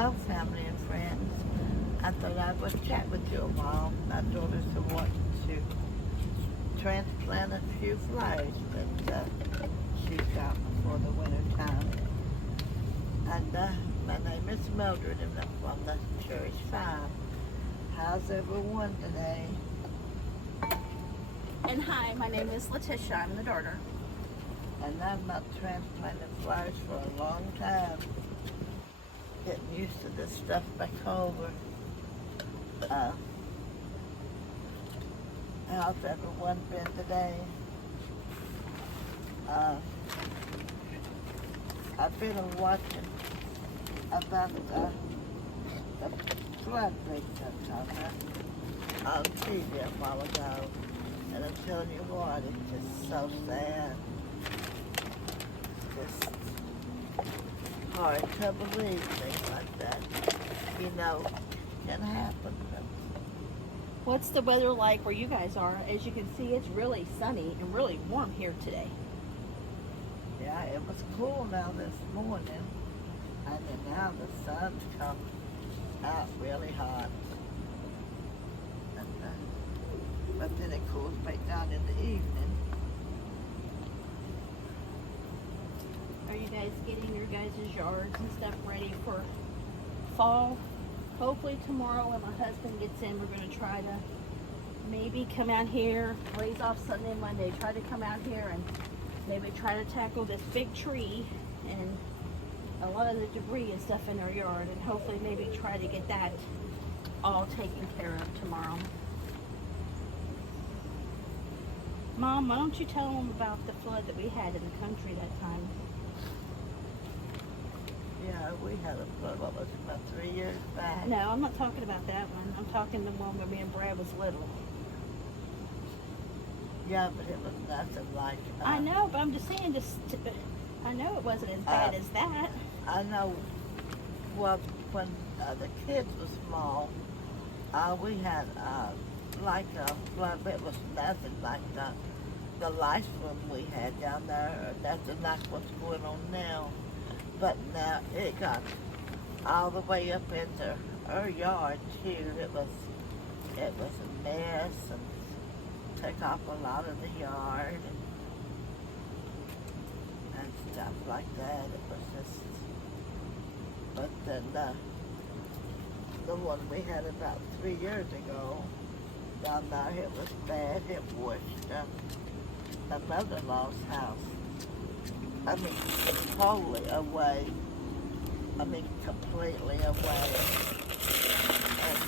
Hello, family and friends. I thought I would chat with you a while. My daughters are wanting to transplant a few flowers that she's got for the winter time. And my name is Mildred, and I'm from the Cherished Farm. How's everyone today? And hi, my name is Letitia. I'm the daughter. And I've not transplanted flowers for a long time. Getting used to this stuff back over. How's everyone been today? I've been watching about the flood big on TV a while ago, and I'm telling you what, it's just so sad. Just hard to believe things like that, can happen. What's the weather like where you guys are? As you can see, it's really sunny and really warm here today. Yeah, it was cool now this morning, and then now the sun's come out really hot. And, but then it cools back down in the evening. Are you guys getting your guys' yards and stuff ready for fall? Hopefully tomorrow when my husband gets in, we're going to try to maybe come out here, raise off Sunday and Monday, try to come out here and maybe try to tackle this big tree and a lot of the debris and stuff in our yard, and hopefully maybe try to get that all taken care of tomorrow. Mom, why don't you tell them about the flood that we had in the country that time? Yeah, we had a flood, what was it, about 3 years back? No, I'm not talking about that one. I'm talking the one where me and Brad was little. Yeah, but it was nothing like... I know, but I'm just saying, I know it wasn't as bad as that. I know, well, when the kids were small, we had like a flood, but it was nothing like the last one we had down there, or nothing like what's going on now. But now it got all the way up into our yard too. It was a mess and took off a lot of the yard and stuff like that. It was just, but then the one we had about 3 years ago down there, it was bad. It washed my mother-in-law's house. I mean, totally away. I mean, completely away. And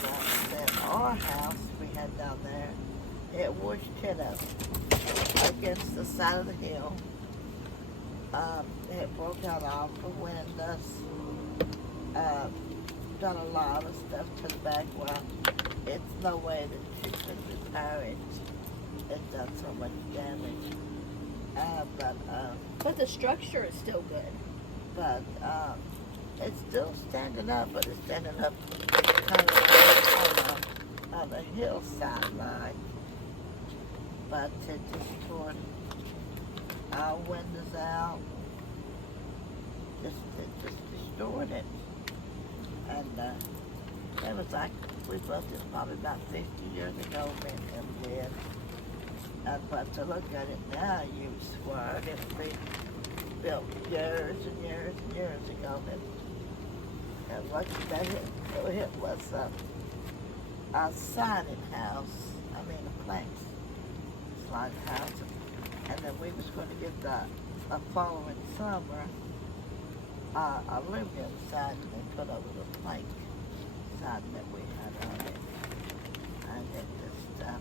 then our house we had down there, it washed it up against the side of the hill. It broke out all the windows. Done a lot of stuff to the back wall. It's no way that you could repair it. It's done so much damage. But the structure is still good. But it's still standing up, but it's standing up kind of on the hillside line. But it just tore our windows out. It just destroyed it. And it was like, we built this probably about 50 years ago, me and him did. But to look at it now, you swear it had been built years and years and years ago. And what that it was a siding house, a plank sliding house. And then we was going to get the following summer aluminum siding and put over the plank siding that we had on it. And it just,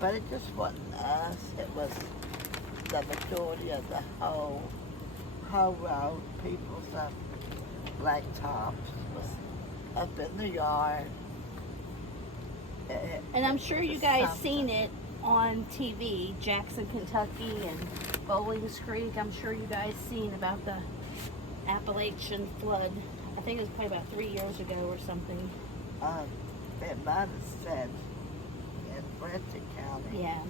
but it just wasn't us. It was the majority of the whole road. People's blacktops was up in the yard. And I'm sure you guys seen it on TV, Jackson, Kentucky, and Bowlings Creek. I'm sure you guys seen about the Appalachian flood. I think it was probably about 3 years ago or something. It might have said in Breathitt County. Yeah.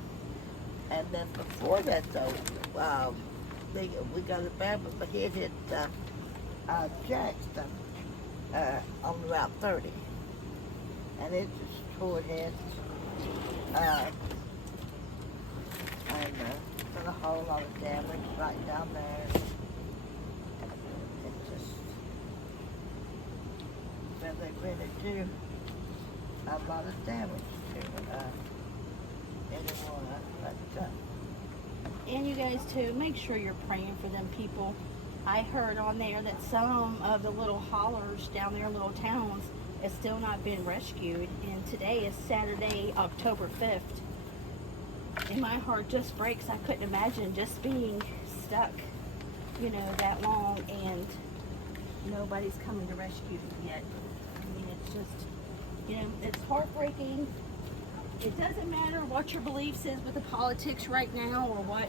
And then before that, though, we got a bad one, but it hit Jackson. on Route 30. And it destroyed it. And done a whole lot of damage right down there. It just, well, they really do a lot of damage to anyone. But, And you guys too, make sure you're praying for them people. I heard on there that some of the little hollers down there, little towns, is still not been rescued. And today is Saturday, October 5th. And my heart just breaks. I couldn't imagine just being stuck, you know, that long and nobody's coming to rescue you yet. I mean, it's just, you know, it's heartbreaking. It doesn't matter what your beliefs is with the politics right now or what,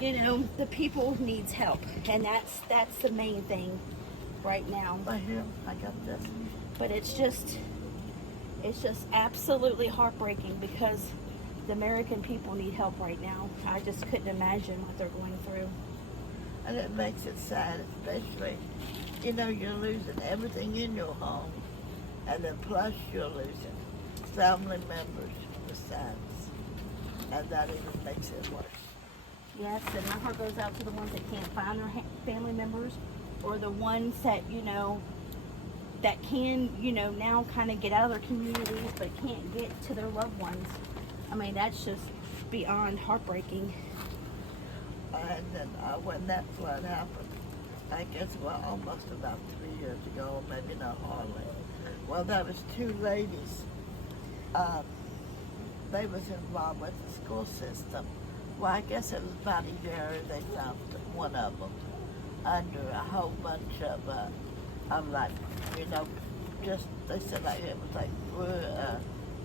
you know, the people needs help. And that's the main thing right now. right here, I got this. But it's just absolutely heartbreaking because the American people need help right now. I just couldn't imagine what they're going through. And it makes it sad, especially, you know, you're losing everything in your home. And then plus you're losing family members besides. And that even makes it worse. Yes, and my heart goes out to the ones that can't find their family members, or the ones that, you know, that can, you know, now kind of get out of their communities but can't get to their loved ones. I mean, that's just beyond heartbreaking. And then when that flood happened, I guess, well, almost about 3 years ago, maybe not hardly. Well, there was two ladies. They was involved with the school system. Well, I guess it was about a year they found one of them under a whole bunch of like, you know, just, they said like it was like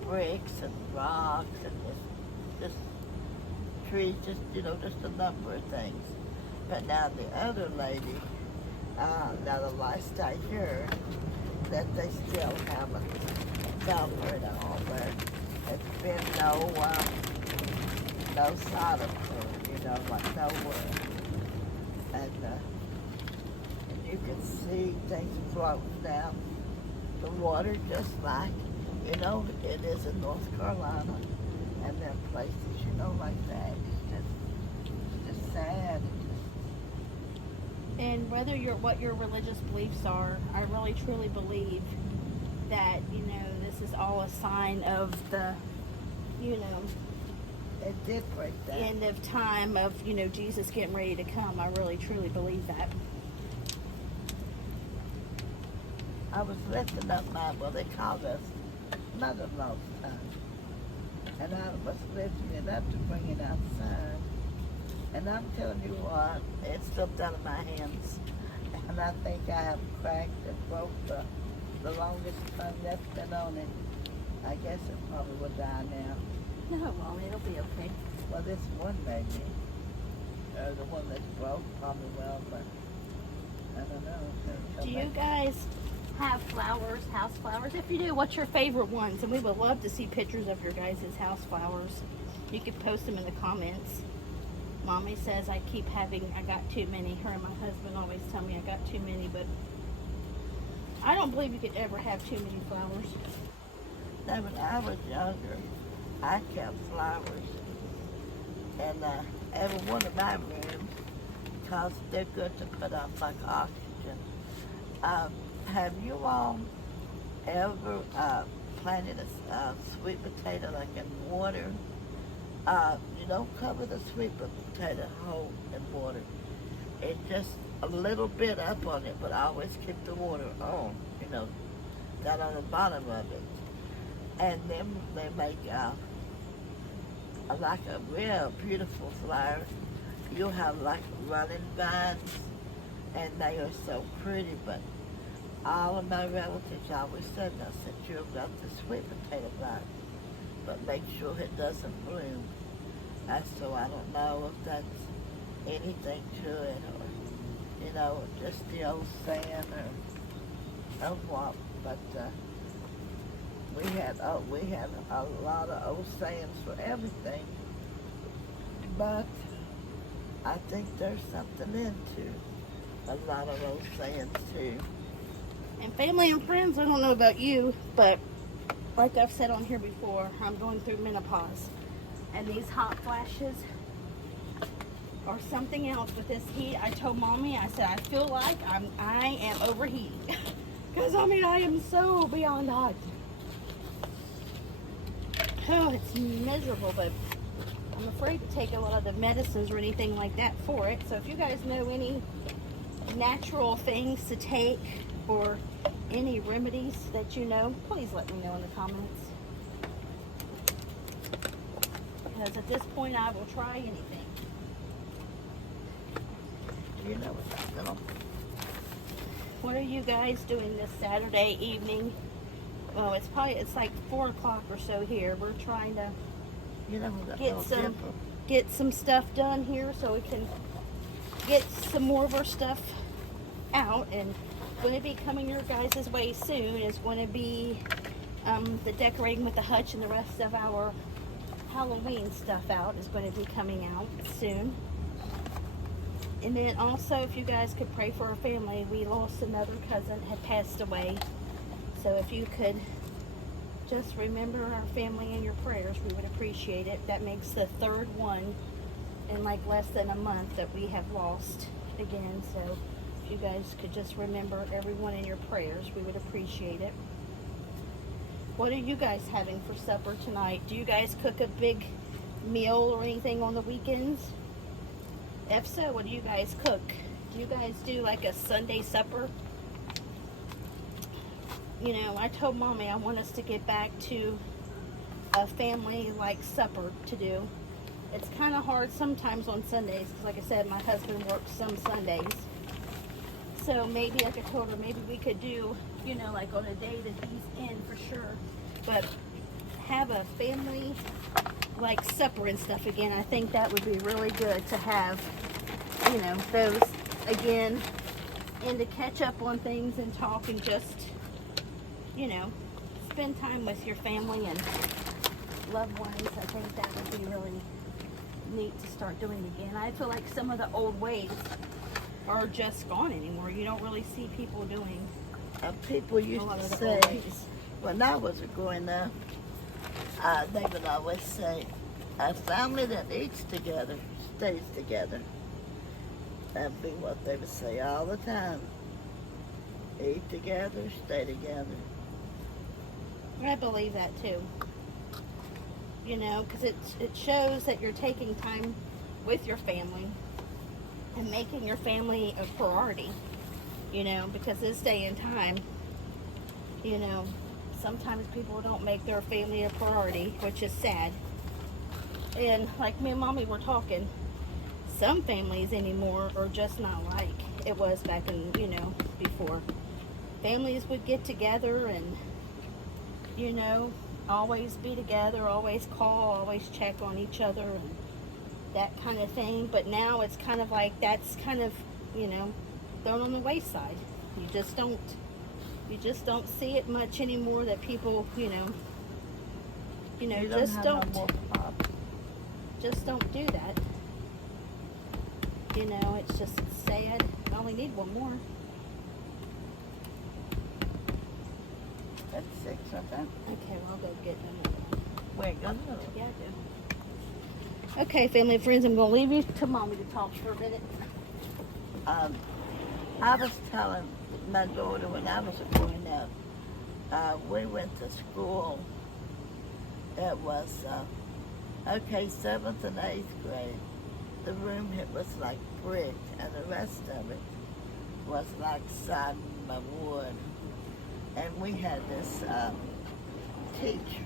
bricks and rocks and just trees, just, you know, just a number of things. But now the other lady, now the last I heard, that they still haven't found her at all. There's been no sign of her, you know, like nowhere. And you can see things floating down the water just like, you know, it is in North Carolina. And there are places, you know, like that. It's just sad. And whether what your religious beliefs are, I really truly believe that, you know, this is all a sign of the, you know, It did break down. end of time of, you know, Jesus getting ready to come. I really truly believe that. I was lifting up my, well, they called us mother-in-law's son. And I was lifting it up to bring it outside. And I'm telling you what, it slipped out of my hands. And I think I have cracked and broke the longest tongue that's been on it. I guess it probably will die now. No, it won't. It'll be okay. Well, this one maybe. Or the one that's broke probably will, but I don't know. Do you guys have flowers, house flowers? If you do, what's your favorite ones? And we would love to see pictures of your guys' house flowers. You could post them in the comments. Mommy says I got too many. Her and my husband always tell me I got too many, but I don't believe you could ever have too many flowers. Now, when I was younger, I kept flowers in every one of my rooms because they're good to put up like oxygen. Have you all ever planted a sweet potato like in water? You don't cover the sweet potato whole in water. It just a little bit up on it, but always keep the water on, you know, down on the bottom of it. And then they make like a real beautiful flower. You'll have like running vines, and they are so pretty, but all of my relatives always said, I said, you've got the sweet potato vine, but make sure it doesn't bloom. So I don't know if that's anything to it, or, you know, just the old saying, or what, but we had a lot of old sayings for everything, but I think there's something into a lot of those sayings too. And family and friends, I don't know about you, but like I've said on here before, I'm going through menopause. And these hot flashes are something else with this heat. I told Mommy, I said, I feel like I am overheating. Because, I mean, I am so beyond hot. Oh, it's miserable, but I'm afraid to take a lot of the medicines or anything like that for it. So if you guys know any natural things to take or any remedies that you know, please let me know in the comments. Because at this point, I will try anything. You know what's going. What are you guys doing this Saturday evening? Well, it's like 4 o'clock or so here. We're trying to You know what's get some stuff done here so we can get some more of our stuff out. And going to be coming your guys' way soon is going to be the decorating with the hutch, and the rest of our Halloween stuff out is going to be coming out soon. And then also, if you guys could pray for our family, we lost another cousin, had passed away. So if you could just remember our family in your prayers, we would appreciate it. That makes the third one in like less than a month that we have lost again. So if you guys could just remember everyone in your prayers, we would appreciate it. What are you guys having for supper tonight? Do you guys cook a big meal or anything on the weekends? If so, what do you guys cook? Do you guys do like a Sunday supper? You know, I told Mommy I want us to get back to a family like supper to do. It's kind of hard sometimes on Sundays because, like I said, my husband works some Sundays. So maybe, like I told her, maybe we could do, you know, like on a day that he's in for sure. But have a family like supper and stuff again. I think that would be really good to have, you know, those again, and to catch up on things and talk and just, you know, spend time with your family and loved ones. I think that would be really neat to start doing again. I feel like some of the old ways are just gone anymore. You don't really see people doing people used to say, when I was growing up, they would always say, a family that eats together stays together. That'd be what they would say all the time. Eat together, stay together. I believe that too. You know, because it shows that you're taking time with your family and making your family a priority. You know, because this day and time, you know, sometimes people don't make their family a priority, which is sad. And like me and Mommy were talking, some families anymore are just not like it was back in, you know, before. Families would get together and, you know, always be together, always call, always check on each other and that kind of thing. But now it's kind of like that's kind of, you know, thrown on the wayside. You just don't see it much anymore that people, you know, just don't do that. You know, it's just sad. I only need one more. That's 6 of them. Okay, well, I'll go get another one. Wait, go. Yeah, I do. Okay, family and friends, I'm going to leave you to Mommy to talk for a minute. I was telling my daughter when I was growing up, we went to school. It was, 7th and 8th grade. The room was like brick, and the rest of it was like siding by wood. And we had this teacher.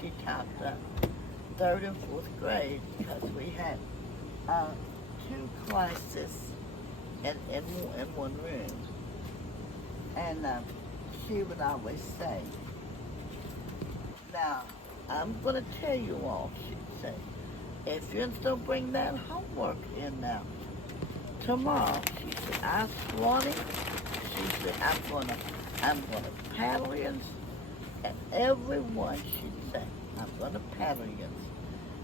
She taught the 3rd and 4th grade because we had 2 classes in one room. And she would always say, now, I'm going to tell you all, she'd say, if you don't bring that homework in now, tomorrow, she said, I sworn it. She said, I'm gonna paddle you. And everyone, she'd say, I'm gonna paddle you.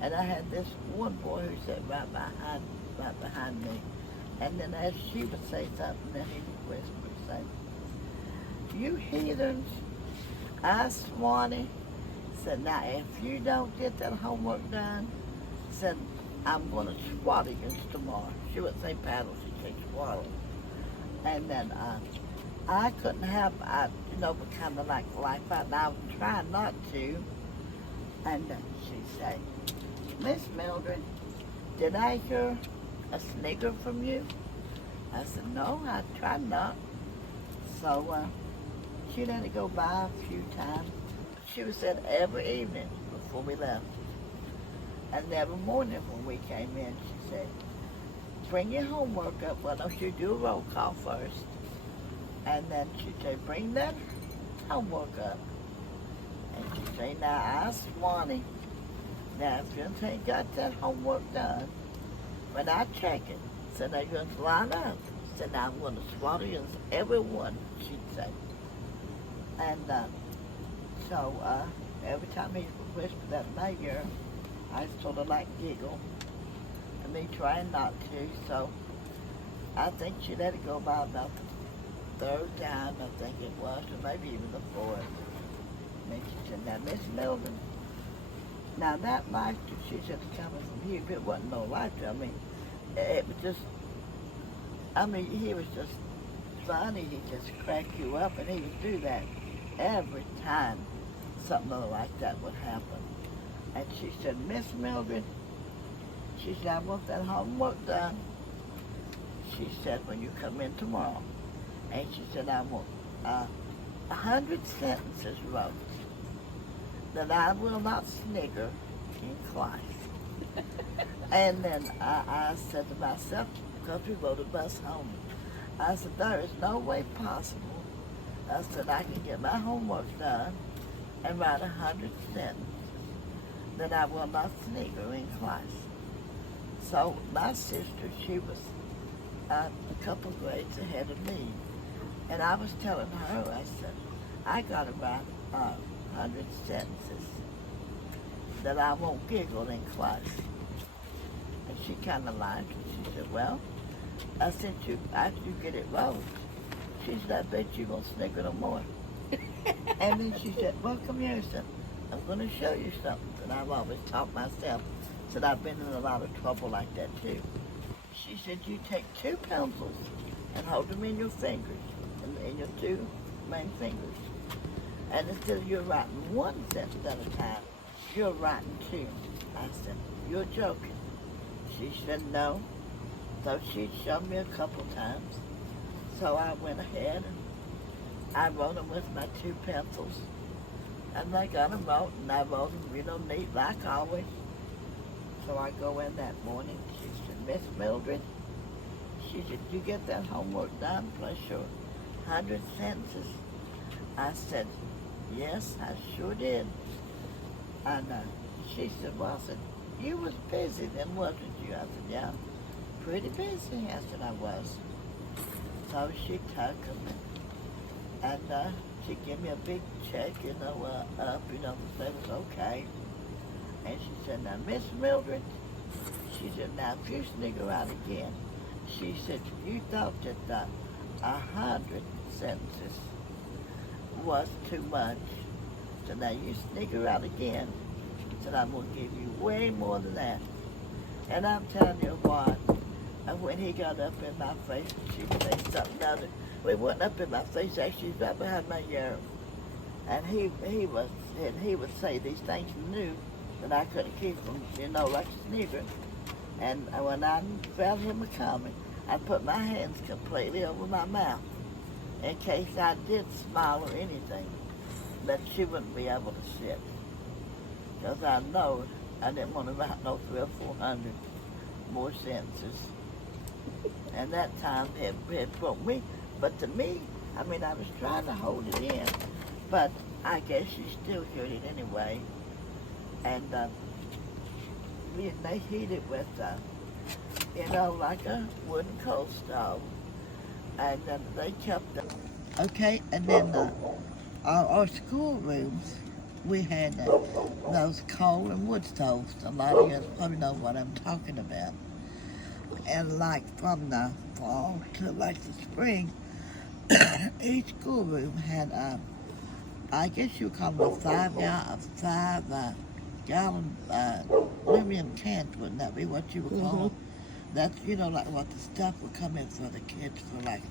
And I had this one boy who sat right behind me. And then as she would say something, then he would whisper, say, you heathens, I Swanee said, now if you don't get that homework done, said, I'm going to swat you tomorrow. She wouldn't say paddle, she'd say swallow. And then I couldn't help, but kind of like life out, and I was trying not to. And then she said, Miss Mildred, did I hear a snigger from you? I said, no, I tried not. So she let it go by a few times. She was said every evening before we left. And every morning when we came in, she said, bring your homework up. Well, no, she'd do a roll call first. And then she'd say, bring that homework up. And she'd say, now, I Swanee, now if you ain't got that homework done, when I check it, said they're going to line up. Said, now I'm going to swallow you, everyone, she'd say. And so every time he would whisper that in my ear, I sort of like giggle, and me trying not to. So I think she let it go by about the third time, I think it was, or maybe even the fourth. And then she said, now, Miss Mildred, now that laughter, she said, is coming from you. It wasn't no laughter. I mean, it was just, he was just funny. He just crack you up, and he would do that every time something like that would happen. And she said, Miss Mildred, she said, I want that homework done. She said, when you come in tomorrow. And she said, I want 100 sentences wrote that I will not snigger in class. And then I said to myself, because we rode a bus home, I said, there is no way possible. I said, I can get my homework done and write 100 sentences that I will not snigger in class. So my sister, she was a couple grades ahead of me. And I was telling her, I said, I got to write 100 sentences that I won't giggle in class. And she kind of laughed, and she said, well, I said, after you get it wrote, she said, I bet you're going to snigger no more. And then she said, well, come here, son. I'm going to show you something that I've always taught myself. Said I've been in a lot of trouble like that, too. She said, you take 2 pencils and hold them in your fingers, in your 2 main fingers. And instead of you're writing 1 sentence at a time, you're writing 2. I said, you're joking. She said, no. So she'd shown me a couple times. So I went ahead and I wrote them with my 2 pencils. And I got them wrote, and I wrote them neat like always. So I go in that morning. She said, Miss Mildred, she said, you get that homework done plus your 100 sentences? I said, yes, I sure did. And she said, well, I said, you was busy then, wasn't you? I said, yeah, pretty busy. I said, I was. So she took them, and she gave me a big check, up, to say it was okay. And she said, now, Miss Mildred, she said, now, if you snigger out again, she said, you thought that 100 sentences was too much. So now you snigger out again. Said, I'm going to give you way more than that. And I'm telling you what, when he got up in my face, she would say something other. Well, he wasn't up in my face, actually, he was right behind my ear. And he would say these things he knew that I couldn't keep from, like a snigger. And when I felt him coming, I'd put my hands completely over my mouth in case I did smile or anything, that she wouldn't be able to sit. Because I know I didn't want to write no 300 or 400 more sentences. And that time it broke me. But to me, I was trying to hold it in, but I guess she still heard it anyway. And they heat it with, like a wooden coal stove. And they kept it. Okay, and then our school rooms, we had those coal and wood stoves. A lot of you probably know what I'm talking about. And like from the fall to like the spring, each schoolroom had, I guess you would call them a 5 gallon aluminum cans, wouldn't that be what you would call them? That's, like what the stuff would come in for the kids for like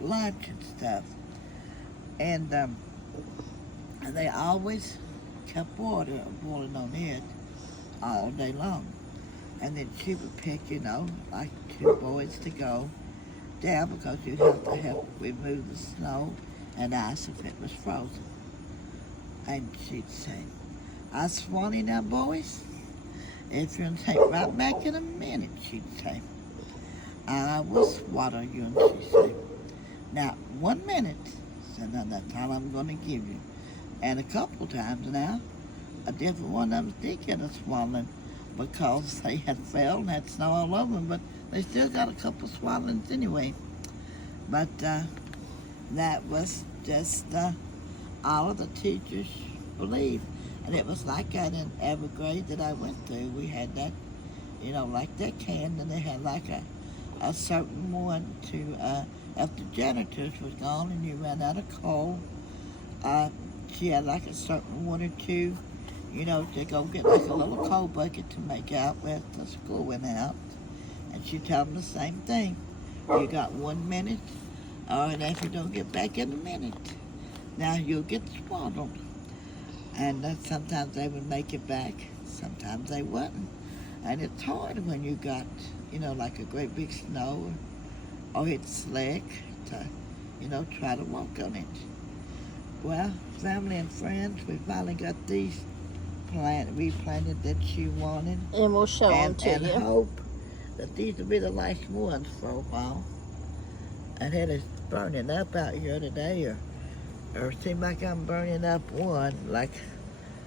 lunch and stuff. And they always kept water boiling on it all day long. And then she would pick, like 2 boys to go down because you'd have to help remove the snow and ice if it was frozen. And she'd say, "I swanny now, boys. If you're going to take right back in a minute," she'd say. "I will swatter you," and she'd say, "Now, 1 minute." So now that's all I'm going to give you. And a couple times now, a different one of them did get a swallowing because they had fell and had snow all over them, but they still got a couple swallowings anyway. But that was just all of the teachers believed. And it was like that in every grade that I went through. We had that, like that can, and they had like a certain one to, if the janitors was gone and you ran out of coal, she had like a certain one or two, to go get like a little coal bucket to make out with. The school went out, and she told them the same thing. You got 1 minute, and if you don't get back in a minute, now you'll get swaddled. And sometimes they would make it back, sometimes they wouldn't. And it's hard when you got, like a great big snow or it's slick to, try to walk on it. Well, family and friends, we finally got these replanted that she wanted. And we'll show them to and you. And hope that these will be the last ones for a while. And it is burning up out here today, or it seems like I'm burning up one, like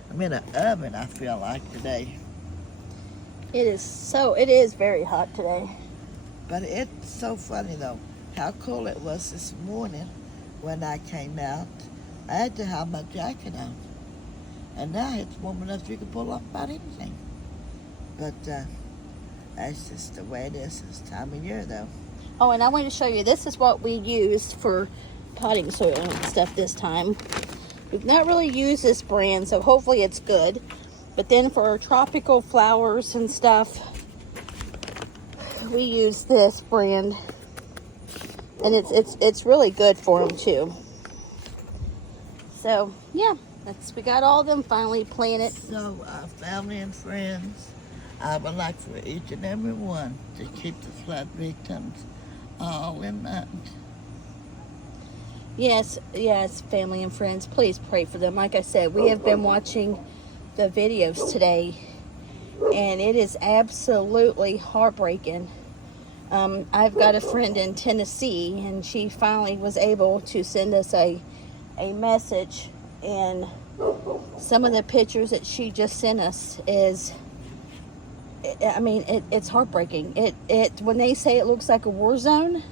I'm in an oven, I feel like today. It is very hot today. But it's so funny though, how cool it was this morning when I came out. I had to have my jacket on. And now it's warm enough you can pull off about anything. But that's just the way it is this time of year though. Oh, and I want to show you, this is what we used for potting soil and stuff this time. We've not really used this brand, so hopefully it's good. But then for our tropical flowers and stuff, we use this brand, and it's really good for them too. So yeah, we got all of them finally planted. So our family and friends, I would like for each and every one to keep the flood victims all in mind. Yes, family and friends, please pray for them. Like I said, we have been watching the videos today, and it is absolutely heartbreaking. I've got a friend in Tennessee, and she finally was able to send us a message, and some of the pictures that she just sent us is, it's heartbreaking. It when they say it looks like a war zone,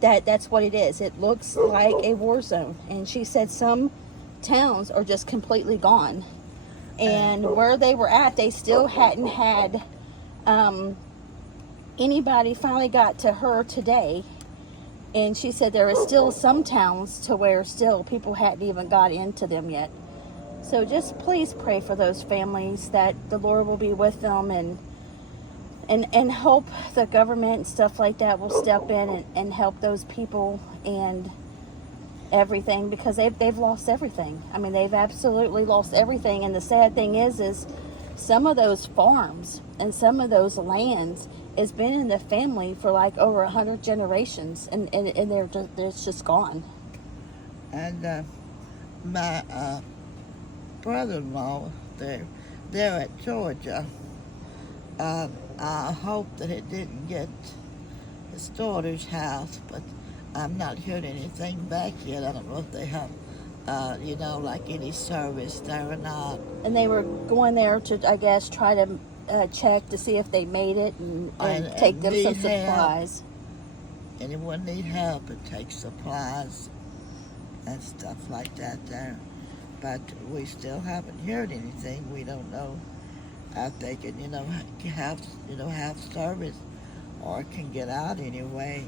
that's what it is. It looks like a war zone. And she said some towns are just completely gone. And where they were at, they still hadn't had anybody finally got to her today. And she said there is still some towns to where still people hadn't even got into them yet. So just please pray for those families, that the Lord will be with them, and hope the government and stuff like that will step in and help those people and everything, because they've lost everything. I mean, they've absolutely lost everything. And the sad thing is some of those farms and some of those lands has been in the family for like over 100 generations, and they're just gone. And my brother-in-law, they're at Georgia. I hope that it didn't get his daughter's house, but I'm not heard anything back yet. I don't know if they have, like any service there or not. And they were going there to, I guess, try to check to see if they made it and take them some supplies. Anyone need help, it takes supplies and stuff like that there. But we still haven't heard anything. We don't know if they can, have service or can get out anyway.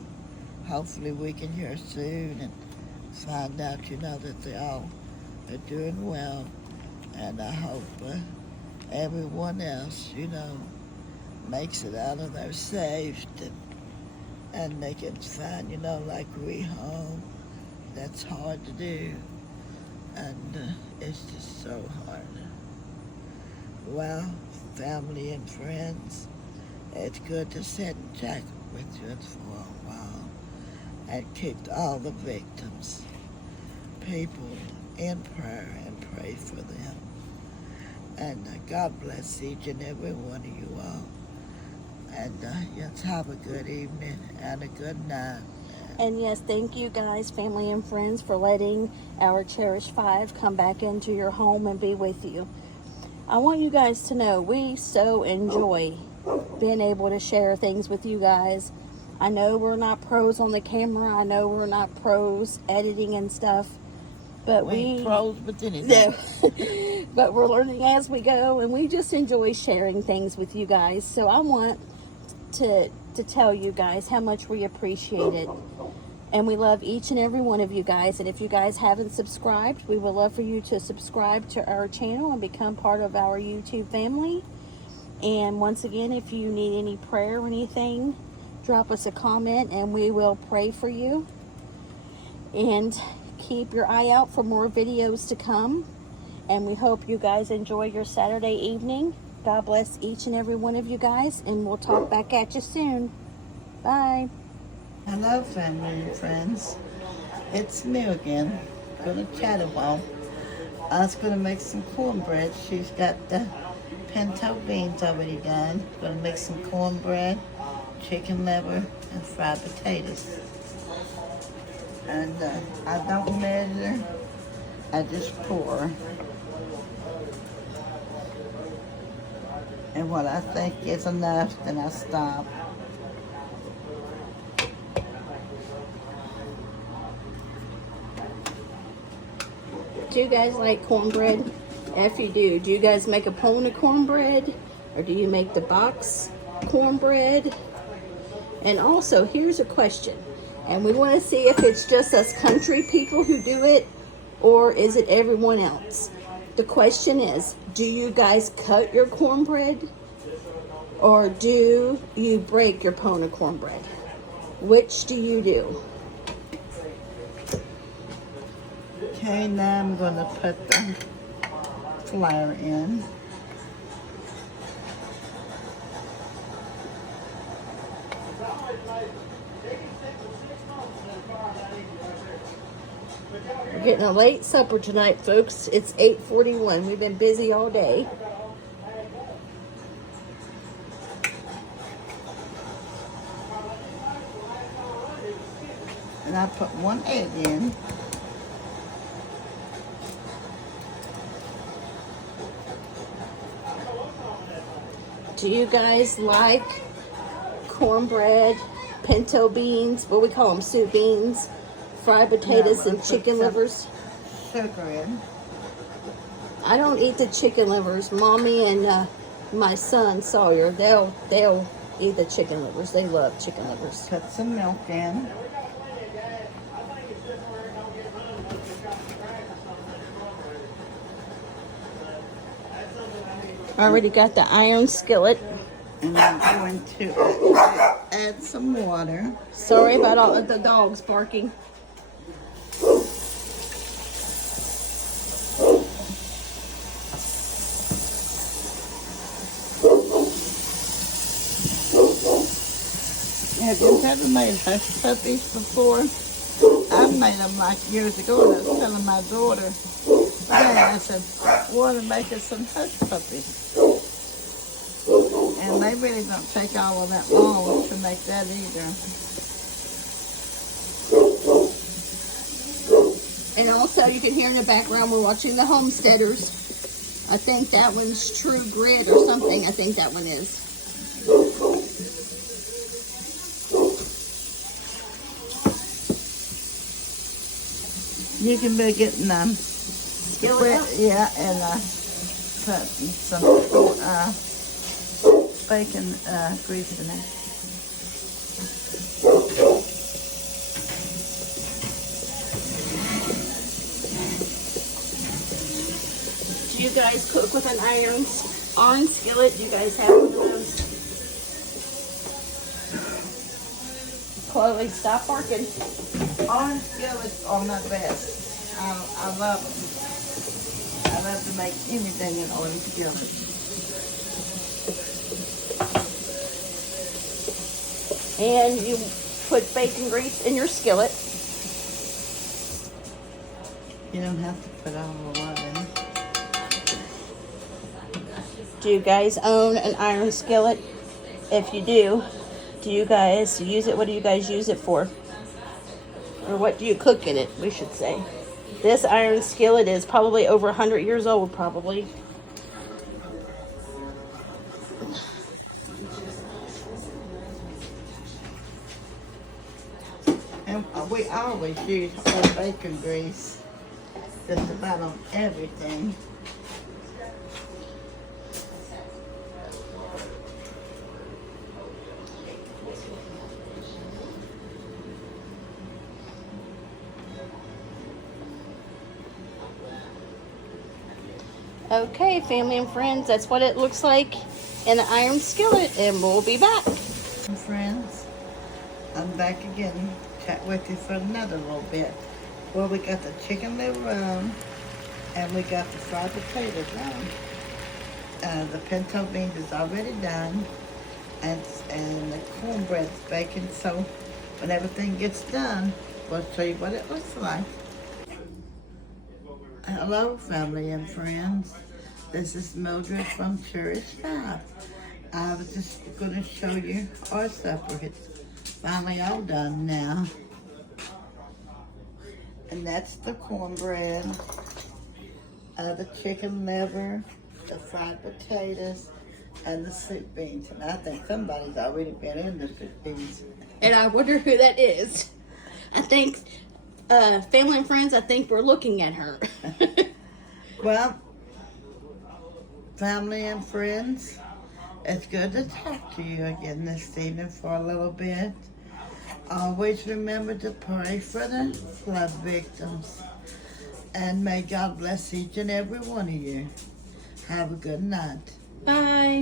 hopefully we can hear soon and find out, that they all are doing well. And I hope everyone else, makes it out of there safe, and they can find, like we home. That's hard to do, and it's just so hard. Well, family and friends, it's good to sit and chat with you for a while and keep all the victims, people, in prayer and pray for them. And God bless each and every one of you all. And just have a good evening and a good night. And yes, thank you guys, family and friends, for letting our Cherished 5 come back into your home and be with you. I want you guys to know we so enjoy being able to share things with you guys. I know we're not pros on the camera. I know we're not pros editing and stuff. But we ain't pros with anything. No. But we're learning as we go, and we just enjoy sharing things with you guys. So I want to tell you guys how much we appreciate it. And we love each and every one of you guys. And if you guys haven't subscribed, we would love for you to subscribe to our channel and become part of our YouTube family. And once again, if you need any prayer or anything, drop us a comment and we will pray for you. And keep your eye out for more videos to come. And we hope you guys enjoy your Saturday evening. God bless each and every one of you guys, and we'll talk back at you soon. Bye. Hello, family and friends. It's me again. Gonna chat a while. I was gonna make some cornbread. She's got the pinto beans already done. Gonna make some cornbread, chicken liver, and fried potatoes. And I don't measure. I just pour. And what I think is enough, then I stop. Do you guys like cornbread? If you do you guys make a pone of cornbread? Or do you make the box cornbread? And also, here's a question. And we want to see if it's just us country people who do it, or is it everyone else? The question is, do you guys cut your cornbread, or do you break your pone of cornbread? Which do you do? Okay, now I'm going to put the flour in. We're getting a late supper tonight, folks. It's 8:41. We've been busy all day. And I put 1 egg in. Do you guys like cornbread, pinto beans, what we call them, soup beans, fried potatoes, and chicken livers? Sugar in. I don't eat the chicken livers. Mommy and my son Sawyer, they'll eat the chicken livers. They love chicken livers. Put some milk in. I already got the iron skillet. And I'm going to add some water. Sorry about all of the dogs barking. Have you ever made hush puppies before? I made them like years ago, and I was telling my daughter, I said, I want to make us some hush puppies. And they really don't take all of that long to make that either. And also, you can hear in the background, we're watching the Homesteaders. I think that one's True Grit or something. I think that one is. You can be getting Skillet? yeah, and put some bacon grease in it. you guys cook with an iron skillet? Do you guys have one of those? Chloe, stop barking. Orange skillets are my best. I love them. I love to make anything in orange skillet. And you put bacon grease in your skillet. You don't have to put all the water in. Do you guys own an iron skillet? If you do you guys use it? What do you guys use it for? Or what do you cook in it, we should say. This iron skillet is probably over 100 years old, probably. And we always use our bacon grease just about on everything. Okay, family and friends, that's what it looks like in an iron skillet, and we'll be back. Friends, I'm back again. Chat with you for another little bit. Well, we got the chicken liver on, and we got the fried potatoes on. The pinto beans is already done, and the cornbread's baking. So when everything gets done, we'll show you what it looks like. Hello, family and friends. This is Mildred from Cherished 5. I was just going to show you our supper. It's finally all done now. And that's the cornbread, the chicken liver, the fried potatoes, and the soup beans. And I think somebody's already been in the soup beans. And I wonder who that is. I think, family and friends, I think we're looking at her. Well, family and friends, it's good to talk to you again this evening for a little bit. Always remember to pray for the flood victims. And may God bless each and every one of you. Have a good night. Bye.